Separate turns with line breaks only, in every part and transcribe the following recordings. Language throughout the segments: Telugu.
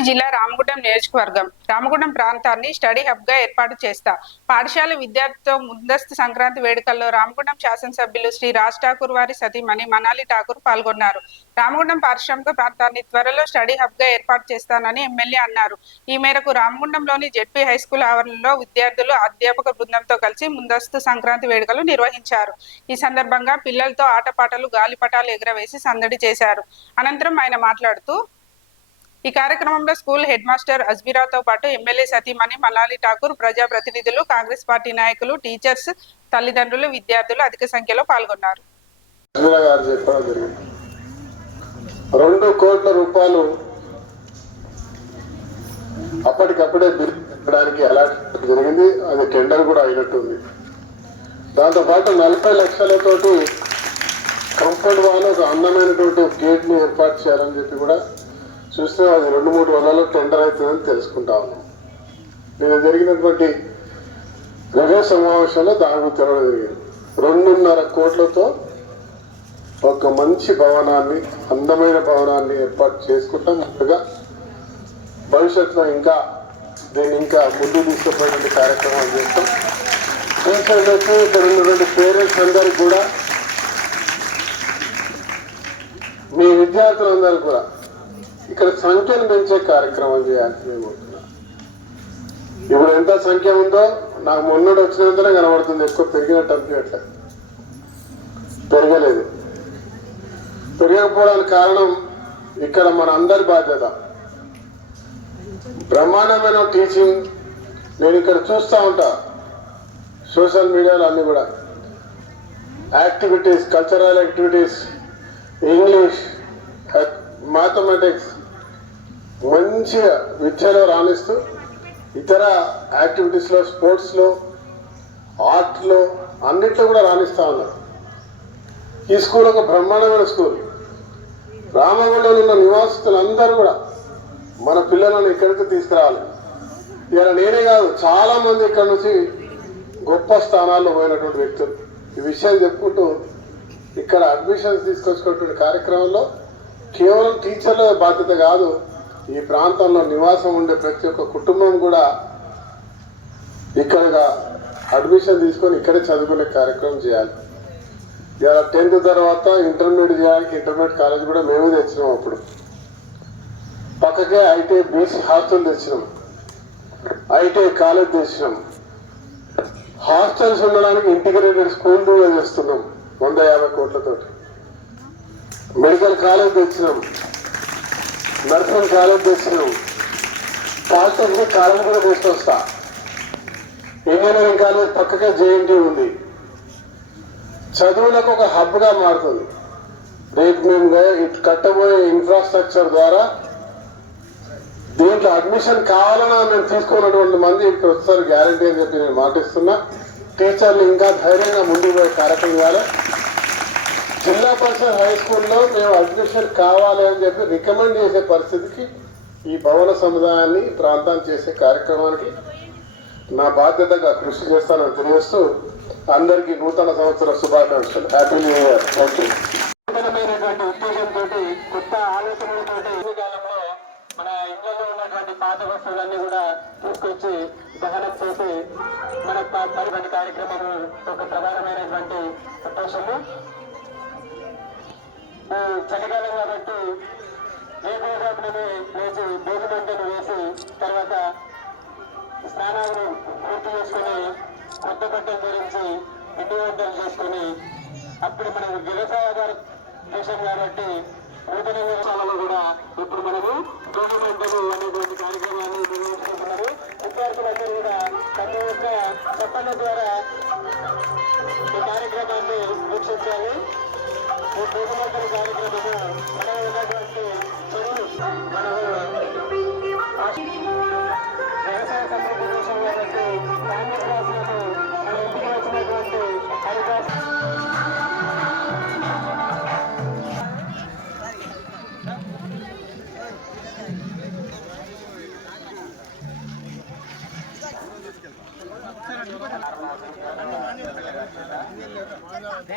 చిత్తూరు జిల్లా రామగుండం నియోజకవర్గం. రామగుండం ప్రాంతాన్ని స్టడీ హబ్గా ఏర్పాటు చేస్తా. పాఠశాల విద్యార్థితో ముందస్తు సంక్రాంతి వేడుకల్లో రామగుండం శాసనసభ్యులు శ్రీ రాజ్ ఠాకూర్ వారి సతీమణి మనాలి ఠాకూర్ పాల్గొన్నారు. రామగుండం పారిశ్రామిక ప్రాంతాన్ని త్వరలో స్టడీ హబ్గా ఏర్పాటు చేస్తానని ఎమ్మెల్యే అన్నారు. ఈ మేరకు రామగుండంలోని జెడ్పీ హై స్కూల్ ఆవరణలో విద్యార్థులు అధ్యాపక బృందంతో కలిసి ముందస్తు సంక్రాంతి వేడుకలు నిర్వహించారు. ఈ సందర్భంగా పిల్లలతో ఆటపాటలు గాలిపటాలు ఎగురవేసి సందడి చేశారు. అనంతరం ఆయన మాట్లాడుతూ ఈ కార్యక్రమంలో స్కూల్ హెడ్ మాస్టర్ అజ్మీరాతో పాటు ఎమ్మెల్యే సతీమణి మలాలి ఠాకూర్ ప్రజా ప్రతినిధులు కాంగ్రెస్ పార్టీ నాయకులు టీచర్స్ తల్లిదండ్రులు విద్యార్థులు అధిక సంఖ్యలో పాల్గొన్నారు.
రెండు కోట్ల రూపాయలు అప్పటికప్పుడే బిల్ పెట్టడానికి అలాట్ జరిగింది. అది టెండర్ కూడా అయినట్టుంది. దాంతోపాటు నలభై లక్షలతోటి కంఫర్ట్ వాల్ ఒక అందమైనటువంటి గేట్ని ఏర్పాటు చేయాలని చెప్పి కూడా చూస్తే అది రెండు మూడు రోజుల్లో టెండర్ అవుతుందని తెలుసుకుంటా ఉన్నాం నేను జరిగినటువంటి గ్రహ సమావేశంలో దానికి తెరవడం జరిగింది. రెండున్నర కోట్లతో ఒక మంచి భవనాన్ని అందమైన భవనాన్ని ఏర్పాటు చేసుకుంటాం. ముందుగా భవిష్యత్తులో ఇంకా దీన్ని ఇంకా ముందు తీసుకుపోయిన కార్యక్రమాలు చేస్తాం. టీచర్లకు ఇక్కడ ఉన్నటువంటి పేరెంట్స్ అందరికి కూడా మీ విద్యార్థులందరూ కూడా ఇక్కడ సంఖ్యను పెంచే కార్యక్రమం చేయాల్సి మేము ఇప్పుడు ఎంత సంఖ్య ఉందో నాకు మొన్నటి వచ్చినంతనే కనబడుతుంది ఎక్కువ పెరిగినట్టు అనిపించట్లేదు పెరగలేదు. పెరగకపోవడానికి కారణం ఇక్కడ మన అందరి బాధ్యత. బ్రహ్మాండమైన టీచింగ్ నేను ఇక్కడ చూస్తూ ఉంటా. సోషల్ మీడియాలో అన్నీ కూడా. Activities cultural activities English mathematics మంచిగా విద్యలో రాణిస్తూ ఇతర యాక్టివిటీస్లో స్పోర్ట్స్లో ఆర్ట్లో అన్నిట్లో కూడా రాణిస్తూ ఉన్నారు. ఈ స్కూల్ ఒక బ్రహ్మాండమైన స్కూల్ రామగుండంలో ఉన్న నివాసితులందరూ కూడా మన పిల్లలను ఇక్కడికి తీసుకురావాలి? ఇలా నేనే కాదు చాలామంది ఇక్కడ నుంచి గొప్ప స్థానాల్లో పోయినటువంటి వ్యక్తులు. ఈ విషయం చెప్పుకుంటూ ఇక్కడ అడ్మిషన్స్ తీసుకొచ్చుకున్నటువంటి కార్యక్రమంలో కేవలం టీచర్ల బాధ్యత కాదు ఈ ప్రాంతంలో నివాసం ఉండే ప్రతి ఒక్క కుటుంబం కూడా ఇక్కడగా అడ్మిషన్ తీసుకొని ఇక్కడే చదువుకునే కార్యక్రమం చేయాలి. ఇలా టెన్త్ తర్వాత ఇంటర్మీడియట్ చేయడానికి ఇంటర్మీడియట్ కాలేజ్ కూడా మేము తెచ్చినాం అప్పుడు. పక్కకే ఐటీఐ బీసీ హాస్టల్ తెచ్చినాం. ఐటీఐ కాలేజ్ తెచ్చినాం. హాస్టల్స్ ఉండడానికి ఇంటిగ్రేటెడ్ స్కూల్ కూడా చేస్తున్నాం వంద యాభై కోట్లతోటి. మెడికల్ కాలేజ్ తెచ్చినాం. నర్సింగ్ కాలేజ్ తెచ్చినాం పాలిటెక్నిక్ కాలేజ్ కూడా తీసుకొస్తా. ఇంజనీరింగ్ కాలేజ్ పక్కకే జేఎన్టీ ఉంది. చదువులకు ఒక హబ్గా మారుతుంది. రేపు మేము ఇటు కట్టబోయే ఇన్ఫ్రాస్ట్రక్చర్ ద్వారా దీంట్లో అడ్మిషన్ కావాలన్నా మేము తీసుకున్నటువంటి మంది ప్రొఫెసర్ గ్యారంటీ అని చెప్పి నేను మాటిస్తున్నా. టీచర్లు ఇంకా ధైర్యంగా ముందుకు పోయే కార్యక్రమం ద్వారా జిల్లా పరిషత్ హై స్కూల్లో మేము అడ్మిషన్ కావాలి అని చెప్పి రికమెండ్ చేసే పరిస్థితికి ఈ భవన సముదాయాన్ని ప్రాంతాన్ని చేసే కార్యక్రమానికి నా బాధ్యతగా కృషి చేస్తానని తెలియజేస్తూ అందరికీ నూతన సంవత్సర శుభాకాంక్షలు. Happy new year thank you
ఉద్దేశంతో కొత్త ఆలోచనలతో కాలంలో మన ఇళ్ళలో ఉన్నటువంటి పాత వస్తువులన్నీ కూడా తీసుకొచ్చి దహనం చేసి మన ప- పరిపటి కార్యక్రమము ఒక ప్రధానమైనటువంటి సంతోషము చలికాలం కాబట్టి వేగోగానే లేచి భోజనంటను వేసి తర్వాత స్నానాలు పూర్తి చేసుకుని కొత్త బట్టలు ధరించి పిండి వంటలు చేసుకుని అప్పుడు మనకు వ్యవసాయదారు దేశం కాబట్టి నూతన వ్యవసాయాలలో కూడా ఇప్పుడు మనము మంటలు అనేటువంటి కార్యక్రమాన్ని నిర్వహిస్తున్నారు. విద్యార్థులందరూ కూడా ప్రతి యొక్క చెప్పండి ద్వారా ఈ కార్యక్రమాన్ని వీక్షించాలి.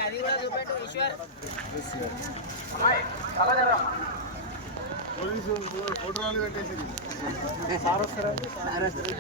అది కూడా చూపెట్టు ఈశ్వర్ ఫోటోలు పెట్టేసి సార్
వస్తారా సార్
వస్తారా